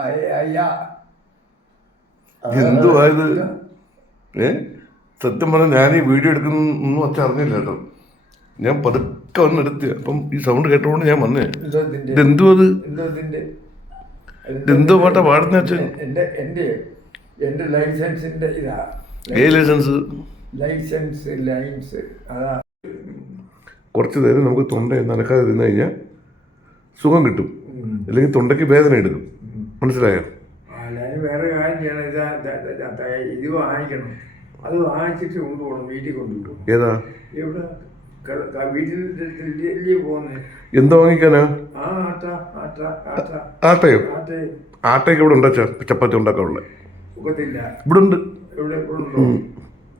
അയ്യാ. എന്തുവാ ഇത്? ഏ? സത്യം പറഞ്ഞാൽ ഞാൻ ഈ വീഡിയോ എടുക്കുന്നു അച്ഛൻ അറിഞ്ഞില്ല കേട്ടോ. ഞാൻ പതുക്കെ വന്ന് എടുത്ത് അപ്പം ഈ സൗണ്ട് കേട്ടോണ്ട് ഞാൻ വന്നേ. ഇതെന്തോ അത് എന്തോ പാട്ട ഇതെന്തോ പാട്ടാ പാടുന്ന അച്ഛൻ? എന്റെ എന്റെ എന്റെ ലൈസൻസിന്റെ ഇതാ. ഏ ലൈസൻസ്? Licence lines. അതാ. കുറച്ച് നേരം നമുക്ക് തൊണ്ട നനക്കാതെ ഇരുന്ന് കഴിഞ്ഞാൽ സുഖം കിട്ടും. അല്ലെങ്കിൽ തൊണ്ടയ്ക്ക് വേദന എടുക്കും. മനസ്സിലായോ? എല്ലാവരും വേറെ കാര്യം ചെയ്യണം. ഇതാ ഇത് വാങ്ങിക്കണം. അത് വാങ്ങിച്ചിട്ട് കൊണ്ടുപോകണം വീട്ടിൽ കൊണ്ടുപോകണം ഏതാ? എവിടെ? വീട്ടിൽ എന്താ വാങ്ങിക്കാനോ? ആട്ടയോ? ആട്ടെ ആട്ടയൊക്കെ ഇവിടെ ഉണ്ടാ? ചപ്പാത്തി ഉണ്ടാക്കാനുള്ള ഇവിടെ ഉണ്ട്.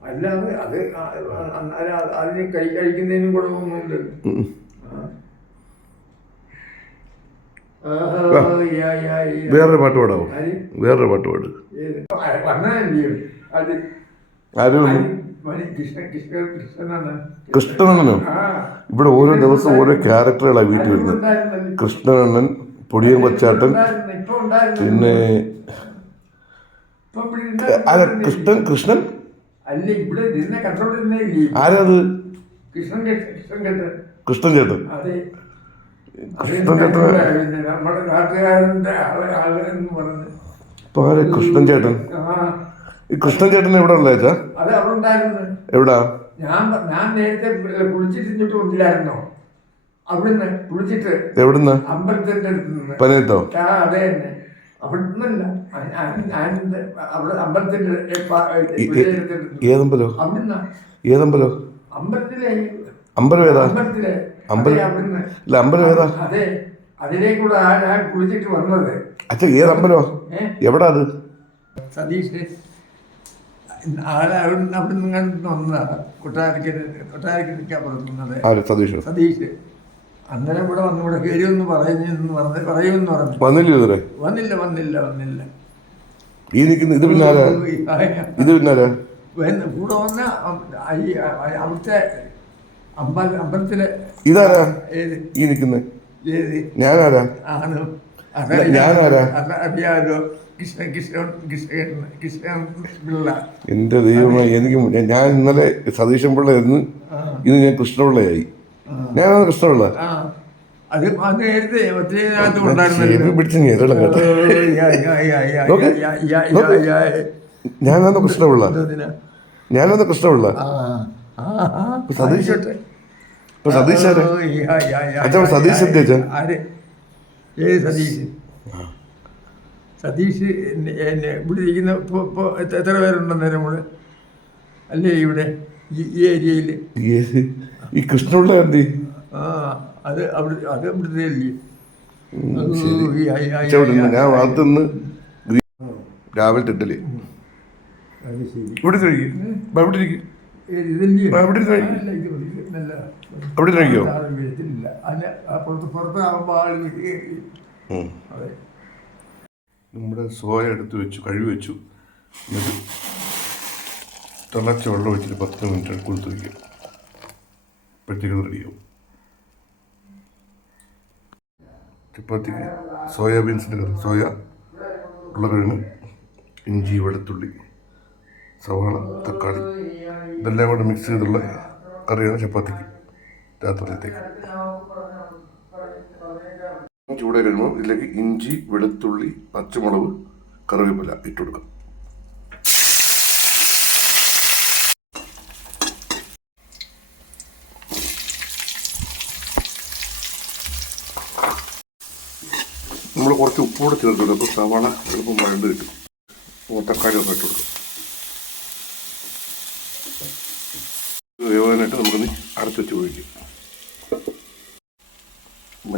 അല്ലാതെ അത് അതിന് കൈ കഴിക്കുന്നതിനും കുഴപ്പമൊന്നുമില്ലല്ലോ. വേറൊരു പാട്ട് പാടാവോ? വേറൊരു പാട്ട് പാട്. ആരും അത് മണി കൃഷ്ണ കൃഷ്ണ കൃഷ്ണനാണ്. കൃഷ്ണനോ ഇവിടെ ഓരോ ദിവസം ഓരോ ക്യാരക്ടറുകളാണ് വീട്ടിൽ വരുന്നത്. കൃഷ്ണനണ്ണൻ പൊടിയൻ കൊച്ചാട്ടൻ പിന്നെ അല്ല കൃഷ്ണൻ കൃഷ്ണൻ കെട്ട് കൃഷ്ണൻ ചേട്ടൻ. കൃഷ്ണൻ ചേട്ടൻ ആരാ കൃഷ്ണൻ ചേട്ടൻ ഈ കൃഷ്ണൻ ചേട്ടൻ എവിടെ ഉള്ള ചേച്ചാ എവിടാ? ഞാൻ ഞാൻ നേരത്തെ കുളിച്ചിട്ട് വന്നില്ലായിരുന്നോ? അവിടുന്ന് കുളിച്ചിട്ട് എവിടുന്ന്? അമ്പലത്തിന്റെ അടുത്ത് നിന്ന്. പനയത്തോ? അതെ തന്നെ. അവിടുന്നല്ല. അവിടെ അമ്പലത്തിന്റെ ഏതമ്പലോ? അവിടുന്ന്. ഏതമ്പലോ? അമ്പലത്തിലെ അമ്പലം ഏതാ? അമ്പലത്തിലെ അമ്പലം- അവിടുന്ന് അമ്പലം ഏതാ? അതെ അതിലേക്കൂടെ ആ ഞാൻ കുളിച്ചിട്ട് വന്നത്. അച്ഛൻ ഏത് അമ്പലോ എവിടെ അത്? സതീഷ് ആളെ അവിടുന്ന് അവിടുന്ന് കണ്ടു വന്നതാ. കൊട്ടാരക്കര കൊട്ടാരക്കരയ്ക്കാ പുറത്തുന്നത് ആര് സതീഷ്. സതീഷ്. അന്നേരം ഇവിടെ വന്ന് ഇവിടെ കയറിയൊന്ന് പറയുന്നു പറഞ്ഞ് പറയുമെന്ന് പറഞ്ഞു. വന്നില്ല ഇതുവരെ? വന്നില്ല വന്നില്ല വന്നില്ല. ഈ നിൽക്കുന്ന ഇത് പിന്നെ ആരാ? ഇത് പിന്നെ കൂടെ വന്ന അ- ഈ അവിടുത്തെ അമ്പലത്തിലെ ഇതാരാ? ഈ നിൽക്കുന്നത് ഞാനാരാ? ആണ്. ഞാനാരാ? അറിയാലോ കൃഷ്ണ കൃഷ്ണ കൃഷ്ണ കൃഷ്ണ പിള്ള എന്റെ ദൈവമേ എനിക്ക് ഞാൻ ഇന്നലെ സതീശൻ പിള്ളയായിരുന്നു ഇന്ന് ഞാൻ കൃഷ്ണപിള്ളയായി. ഞാനാണ് കൃഷ്ണപിള്ള. അത് നേരത്തെ ഒത്തിരി പിടിച്ച് ഞെരളം കേട്ടോ. ഞാനാണ് കൃഷ്ണപിള്ള? ഞാനാണ് കൃഷ്ണപിള്ള. ആ, ആ, ആ. സതീഷ് ആയിക്കോട്ടെ. ഇപ്പൊ യാ, അച്ഛൻ യാ, എന്ത് അച്ഛൻ? ഏത് സതീഷ് സതീഷ് എന്നെ- ഇവിടെ ഇരിക്കുന്ന ഇപ്പോൾ ഇപ്പോൾ എത്ര പേരുണ്ടെന്ന് നേരം കൂടെ അല്ലേ ഇവിടെ? ഈ ഏരിയയിൽ ഈ- കൃഷ്ണുള്ള കൃഷ്ണപിള്ള എന്തി? ആ അത് അവിടെ അത് ഇവിടുത്തെ അല്ലേ. ഞാൻ ഭാഗത്തുനിന്ന് രാവിലെ ഇട്ടൽ അത് ശരി. ഇവിടെ ഇവിടെ ഇരിക്കും. ഇവിടെ ഇരുന്ന് കഴിക്ക്. അല്ല, ഇത് മതി. ഇത് നല്ല അവിടെ നമ്മുടെ സോയ എടുത്ത് വെച്ചു കഴുകി വെച്ചു. എന്നിട്ട് തിളച്ച വെള്ളം ഒഴിച്ചിട്ട് പത്ത് മിനിറ്റ് കൊടുത്ത് വയ്ക്കും അപ്പോഴത്തേക്ക് റെഡിയാവും ചപ്പാത്തിക്ക് സോയാബീൻസിന്റെ കറി. സോയ ഉരുളക്കിഴങ്ങ് ഇഞ്ചി വെളുത്തുള്ളി സവാള തക്കാളി. ഇതെല്ലാം കൂടെ മിക്സ് ചെയ്തുള്ള കറിയാണ് ചപ്പാത്തിക്ക്. രാത്രിയിലത്തേക്ക് ചൂടായി കഴിയുമ്പോൾ ഇതിലേക്ക് ഇഞ്ചി വെളുത്തുള്ളി പച്ചമുളക് കറിവേപ്പില ഇട്ടുകൊടുക്കാം. നമ്മൾ കുറച്ച് ഉപ്പ് കൂടെ ചേർത്ത് കൊടുക്കും സവാള എളുപ്പം വഴണ്ട് കിട്ടും. തക്കാളി ഒക്കെ ഇട്ട് കൊടുക്കും വേവാനായിട്ട് നമുക്കൊന്ന് അടച്ചു വെച്ച്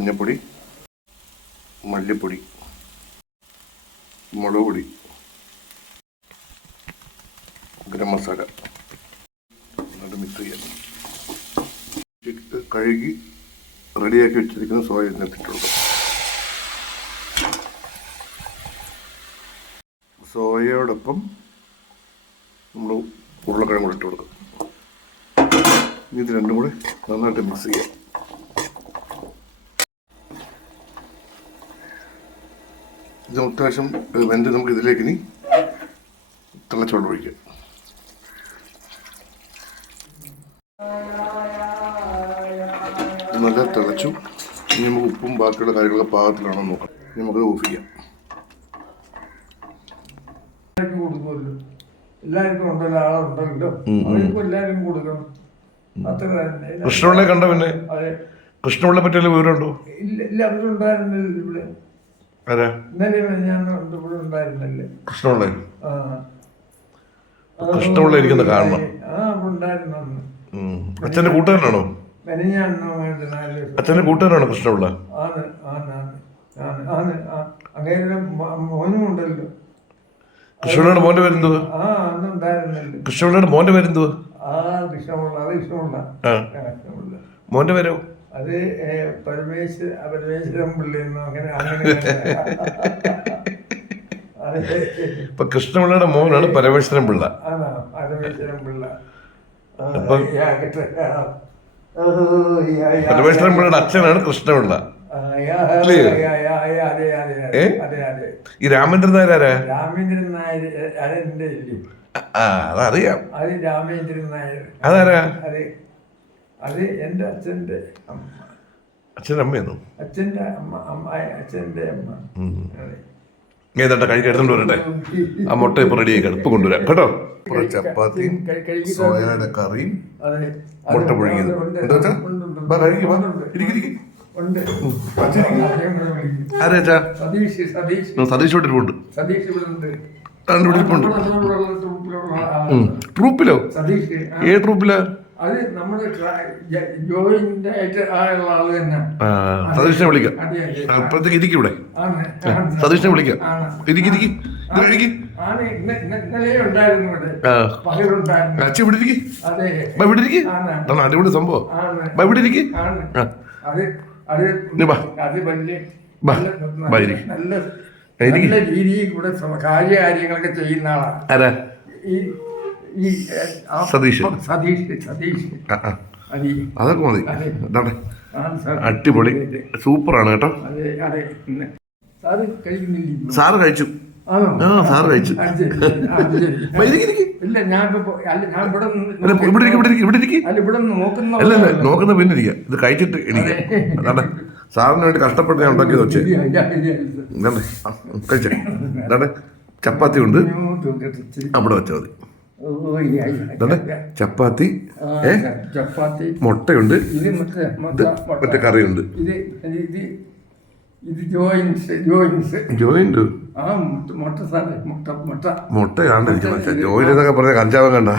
മഞ്ഞപ്പൊടി മല്ലിപ്പൊടി മുളക് പൊടി ഗരം മസാല. എന്നിട്ട് മിക്സ് ചെയ്യാം. കഴുകി റെഡിയാക്കി വെച്ചിരിക്കുന്ന സോയ ഇതിനകത്ത് ഇട്ട് സോയയോടൊപ്പം നമ്മൾ ഉരുളക്കിഴങ്ങ് കൂടെ ഇട്ട് കൊടുക്കും. ഇത് രണ്ടും കൂടി നന്നായിട്ട് മിക്സ് ചെയ്യാം. ഇത് അത്യാവശ്യം വെന്ത് നമുക്ക് ഇതിലേക്ക് ഇനി തിളച്ചോണ്ട് ഒഴിക്കാം. നല്ല തിളച്ചു. ഇനി നമുക്ക് ഉപ്പും ബാക്കിയുള്ള കാര്യങ്ങളൊക്കെ പാകത്തിലാണോ നോക്കാം. ഇനി നമുക്ക് ഓഫ് ചെയ്യാം. കൊടുക്കുമല്ലോ. എല്ലാവർക്കും ഉണ്ടല്ലോ ആളുണ്ടല്ലോ. അവർക്കും എല്ലാവർക്കും കൊടുക്കണം. അത്ര കൃഷ്ണപിള്ളയെ കണ്ട പിന്നെ അതെ. കൃഷ്ണപിള്ളയെ പറ്റിയുള്ള വിവരമുണ്ടോ? ഇല്ല ഇല്ല അവരുണ്ടായിരുന്നല്ലോ ഇവിടെ. കൃഷ്ണപിള്ള. അന്ന്. ഉം. അച്ഛന്റെ കൂട്ടുകാരനാണോ? അച്ഛന്റെ കൂട്ടുകാരനാണോ കൃഷ്ണപിള്ള? കൃഷ്ണപിള്ളയുടെ മോന്റെ പേരെന്തുവാ? കൃഷ്ണപിള്ളയുടെ മോന്റെ പേരെന്തുവാ? മോന്റെ പേരോ? അത് പരമേശ്വര പരമേശ്വരൻ പിള്ളി അങ്ങനെ ഇപ്പൊ കൃഷ്ണപിള്ളയുടെ മോനാണ് പരമേശ്വരൻ പിള്ള. പരമേശ്വരം പരമേശ്വരൻ പിള്ള. പരമേശ്വരൻ പിള്ളയുടെ അച്ഛനാണ് കൃഷ്ണപിള്ള. ഈ രാമേന്ദ്രൻ നായർ ആരാ രാമേന്ദ്രൻ നായർ അതെന്റെ അതറിയാം. അത് രാമേന്ദ്രൻ നായർ അതാരാ? അത് എന്റെ അച്ഛന്റെ അമ്മ. അച്ഛന്റെ അമ്മയെന്നു അച്ഛന്റെ അമ്മ അമ്മായ അച്ഛന്റെ അമ്മ. ഏതാട്ടെ കഴിക്കാൻ എടുത്തോണ്ട് വരട്ടെ? ആ മുട്ട ഇപ്പൊ റെഡി ഇപ്പൊ കൊണ്ടുവരാം. കേട്ടോ? കുറെ ചപ്പാത്തിയും സോയയുടെ കറിയും അതെ. മുട്ട പുഴുങ്ങിയത്. ഉണ്ട്, എന്താ വെച്ചാ ഉണ്ട്, ഉണ്ട്, വാ കഴിക്ക് വാ ഉണ്ട്. ഇരിക്ക് ഇരിക്ക്. ഉണ്ട്. അച്ഛൻ ഇരിക്ക്. അദ്ദേഹം ഇവിടെ വിളിക്കും. ആരാ അച്ഛാ? സതീഷ് വീട്ടിലുണ്ട്. ട്രൂപ്പിലോ ഏ ട്രൂപ്പിലാ അത് നമ്മുടെ ജോയിന്റ് ആയിട്ട് ആയുള്ള ആൾ തന്നെ. സതീഷിനെ വിളിക്കാം. അതെ ഇരിക്കും ഇവിടെ. സതീഷിനെ വിളിക്കാം. ഇരിക്ക് ഇരിക്ക്. അച്ഛൻ ഇവിടെ ഇരിക്കും. അതെ. ഇവിടെ ഇരിക്ക്. അടിപൊളി സംഭവം. ഇവിടെ ഇരിക്കും. നല്ല- രീതിയിൽ കൂടെ കാര്യകാര്യങ്ങളൊക്കെ ചെയ്യുന്ന ആളാണ്. ഈ ഈ സതീഷ്. അതൊക്കെ മതി. അടിപൊളി. സൂപ്പറാണ് കേട്ടോ. സാറ് കഴിച്ചു. ആ സാറ് കഴിച്ചു. ഇല്ല ഞാൻ ഇവിടെ അല്ല നോക്കുന്ന അല്ല അല്ല നോക്കുന്ന പിന്നെ ഇരിക്കുക ഇത് കഴിച്ചിട്ട് എനിക്ക് അതാണ് സാറിന് വേണ്ടി കഷ്ടപ്പെട്ട് ഞാൻ ഉണ്ടാക്കിയത് വെച്ചേ കഴിച്ചേ. ചപ്പാത്തി ഉണ്ട്. അവിടെ വെച്ചാൽ മതി. ചപ്പാത്തി ചപ്പാത്തി. മുട്ടയുണ്ട്. മറ്റേ കറിയുണ്ട്. ഇത് ഇത് ഇത് ജോയിൻസ് ജോയിൻസ്. ജോയിന്റ് ആ മുട്ട മുട്ട സാറേ മുട്ട മുട്ട. മുട്ടയാണ്ട് ഇരിക്കണം ജോയിന്റ് എന്നൊക്കെ പറഞ്ഞ കഞ്ചാവം കണ്ട.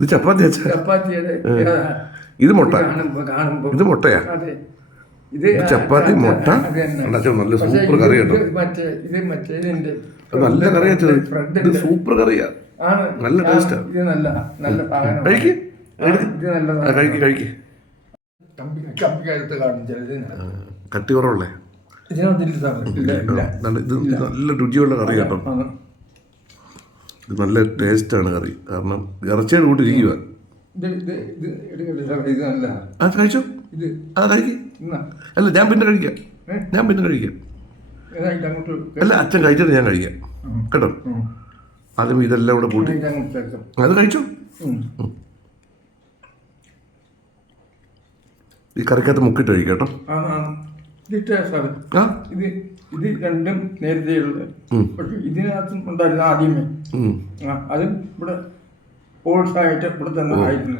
ഇത്. ചപ്പാത്തി ചപ്പാത്തിയുടെ ഇത്. മുട്ട? ഇത് മുട്ടയാ? അതെ. ഇത് ചപ്പാത്തി, ആ, മുട്ട. അത് നല്ല സൂപ്പർ കറി കേട്ടോ. മറ്റേ ഇത് മറ്റേതിന്റെ നല്ല കറി വെച്ചത് ഇത് സൂപ്പർ കറിയാ. ആണ്. നല്ല ടേസ്റ്റ് ആ. ഇത് നല്ല നല്ല കഴിക്ക്. ആ, കഴിക്ക് കഴിക്ക്. കട്ടി ഇല്ല നല്ല ഇത് നല്ല രുചിയുള്ള കറി കേട്ടോ. ഇത് നല്ല ടേസ്റ്റാണ് കറി. കാരണം ഇറച്ചിയുടെ കൂട്ടി ഇരിക്കുക ഇത് ഇത് ഇത് എടുക്കട്ടെ സാറേ. നല്ല അത് കഴിച്ചോ? ഇത് അത് കഴിക്ക്. അല്ല ഞാൻ പിന്നെ കഴിക്കാം. ഞാൻ പിന്നെ കഴിക്കാം. അല്ല അച്ഛൻ കഴിച്ചിട്ട് ഞാൻ കഴിക്കാം. കേട്ടോ? അതും ആദ്യം ഇതെല്ലാം കൂടെ കൂട്ടി. അത് കഴിച്ചു? ഈ കറിക്കകത്ത് മുക്കിട്ട് കഴിക്കാം കേട്ടോ. ഇത് ഇത് രണ്ടും ഉള്ളത്. പക്ഷെ ഇതിനകത്തും ഉണ്ടായിരുന്നു ആദ്യമേ. അതും ഇവിടെ ഹോൾസ് ആയിട്ട് ഇവിടെ തന്നെ ആയിരുന്നു.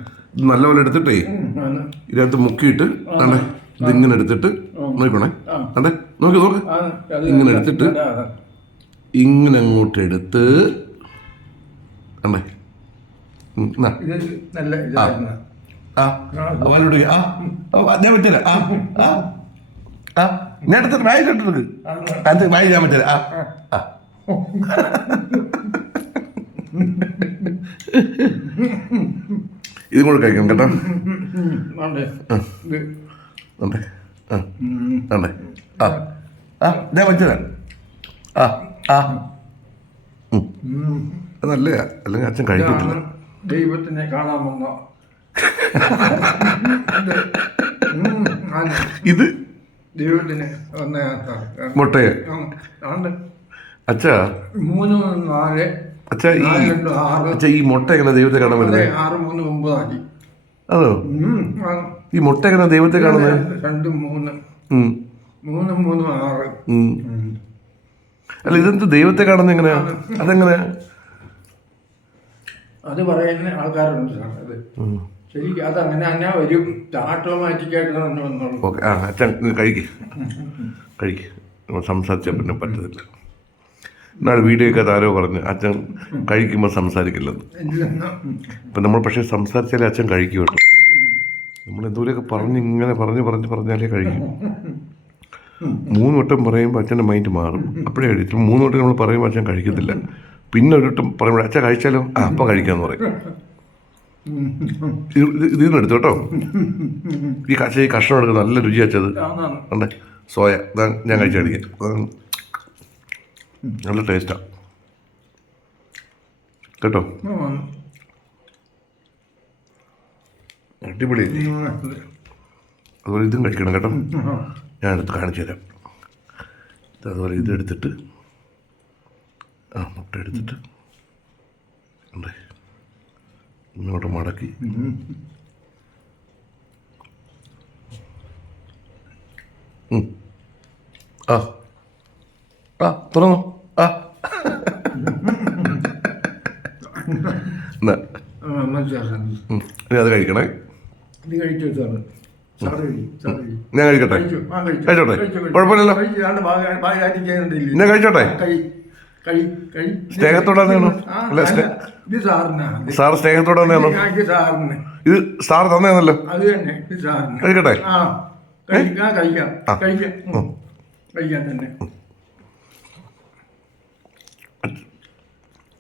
നല്ലപോലെ എടുത്തിട്ടേ? ഇതിനകത്ത് മുക്കിയിട്ട് ഇതിങ്ങനെ എടുത്തിട്ട് നോക്കണേ അതെ കണ്ടേ? നോക്കി നോക്ക്. ഇങ്ങനെ എടുത്തിട്ട്. ഇങ്ങനെ അങ്ങോട്ട് എടുത്ത് കണ്ടേ? ഇതായിരുന്നു ആ. ആ. ആ, ഞാൻ പറ്റില്ല. ആ ആ. ആ. ഞാൻ എടുത്തിട്ട് വായി ഇട്ടെടുക്ക് അത് വായി ഞാൻ പറ്റില്ല. ആ. ആ. ഇതും കൂടെ കഴിക്കണം കേട്ടോ. ഉണ്ട്. ഉണ്ടേ. ആ. ആ ഞാൻ ആ ആ. അല്ലെങ്കിൽ അച്ഛൻ കഴിക്കത്തില്ല. ദൈവത്തിനെ കാണാൻ വന്ന. ഇത്? ദൈവത്തിനെ മുട്ടയെ? അച്ഛാ. മൂന്ന് നാല് അച്ഛാ ഈ അച്ഛാ ഈ മുട്ട എങ്ങനെ ദൈവത്തെ കാണാൻ വരുന്നത് ആറ് മൂന്ന് ഒമ്പതാക്കി അതോ ഈ മുട്ട എങ്ങനെ ദൈവത്തെ കാണുന്നത്? രണ്ട് മൂന്ന്. മൂന്ന് മൂന്ന് ആറ്. അല്ല ഇതെന്ത് ദൈവത്തെ കാണുന്ന എങ്ങനെയാ അതെങ്ങനെ? അത് പറയുന്ന ആൾക്കാരുണ്ട് സാർ അത്. ശരിക്കും അത് അങ്ങനെ തന്നെ വരും. ഓട്ടോമാറ്റിക്കായിട്ട് തന്നെ വന്നോളൂ ഓക്കെ ആ അച്ഛൻ കഴിക്കുക കഴിക്കുക സംസാരിച്ചാൽ പിന്നെ പറ്റത്തില്ല. എന്നാണ് വീഡിയോ ഒക്കെ ആരോ പറഞ്ഞു. അച്ഛൻ കഴിക്കുമ്പോൾ സംസാരിക്കില്ലെന്ന്. ഇപ്പം നമ്മൾ പക്ഷേ സംസാരിച്ചാലേ അച്ഛൻ കഴിക്കുള്ളൂ നമ്മൾ എന്തോരൊക്കെ പറഞ്ഞ് ഇങ്ങനെ പറഞ്ഞ് പറഞ്ഞ് പറഞ്ഞാലേ കഴിക്കും. മൂന്ന് വട്ടം പറയുമ്പോൾ അച്ഛന്റെ മൈൻഡ് മാറും. അപ്പോഴേ കഴിക്കും മൂന്ന് വട്ടം നമ്മൾ പറയുമ്പോൾ അച്ഛൻ കഴിക്കത്തില്ല. പിന്നെ ഒരു വട്ടം പറയുമ്പോൾ അച്ഛൻ കഴിച്ചാലോ? ആ അപ്പം കഴിക്കാമെന്ന് പറയും. ഇത് ഇതിൽ നിന്ന് എടുത്തു കേട്ടോ. ഈ കച്ച ഈ കഷ്ണം എടുക്കുന്ന നല്ല രുചി അച്ഛത് ആന്നാണ് ഉണ്ട് സോയ. ഞാൻ കഴിച്ചടിക്കാം നല്ല ടേസ്റ്റാണ് കേട്ടോ. അടിപൊളി. അതുപോലെ ഇതും കഴിക്കണം കേട്ടോ. ഞാൻ എടുത്ത് കാണിച്ചു തരാം. അതുപോലെ ഇത് എടുത്തിട്ട് ആ മുട്ട എടുത്തിട്ട് ഉണ്ട് ഇങ്ങോട്ട് മടക്കി. ആ. ആ തുറന്നു. ആ. അത് കഴിക്കണേ. ഞാൻ കഴിക്കട്ടെ? കഴിച്ചോട്ടെ? കഴിച്ചു, കഴിച്ചു. കുഴപ്പമില്ലല്ലോ? ഞാൻ കഴിച്ചോട്ടെ? സ്നേഹത്തോടെ തന്നെയാണോ? അല്ല, സാർ സ്നേഹത്തോടെ തന്നെയാണോ? ഇത് സാർ തന്നെയാണല്ലോ? കഴിക്കട്ടെ? കഴിക്കാം. കഴിക്കാം. കഴിക്കാം തന്നെ.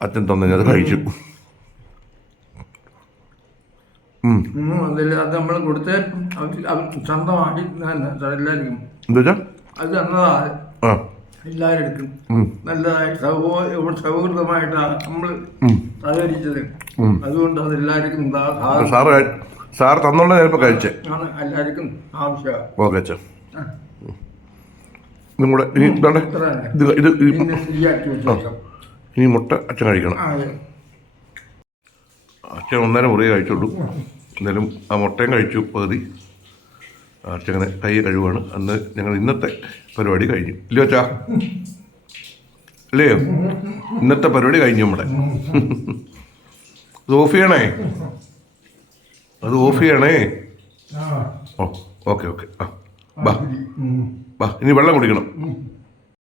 അച്ഛൻ തന്നെ അത് കഴിച്ചു. അത് നമ്മൾ കൊടുത്ത് സ്വന്തമാക്കി എല്ലാവർക്കും. അത് തന്നതാ. ഉം. നല്ലതായി സൗഹൃദ സൗഹൃദമായിട്ടാണ് നമ്മൾ. സഹകരിച്ചത്. അതുകൊണ്ട് അത് എല്ലാവർക്കും സാറ് സാർ തന്നോണ്ട് ഞാനിപ്പോൾ കഴിച്ചേ. എല്ലാവർക്കും ആവശ്യമാണ് ഓക്കെ അച്ഛൻ ഇതും കൂടെ ഇനി. ഇത് ഇത് ഇനി മുട്ട അച്ഛൻ കഴിക്കണം. അച്ഛൻ ഒന്നര മുറിയെ കഴിച്ചുള്ളൂ. എന്തായാലും ആ മുട്ടയും കഴിച്ചു പകുതി. അച്ഛനെ കൈ കഴിവാണ് അന്ന് ഞങ്ങൾ ഇന്നത്തെ പരിപാടി കഴിഞ്ഞു. ഇല്ലയോ അച്ഛാ? അല്ലേ ഇന്നത്തെ പരിപാടി കഴിഞ്ഞു നമ്മുടെ. അത് ഓഫ് ചെയ്യണേ? അത് ഓഫ് ചെയ്യണേ? Oh okay okay. ആ ബാ. ബാ ഇനി വെള്ളം കുടിക്കണം.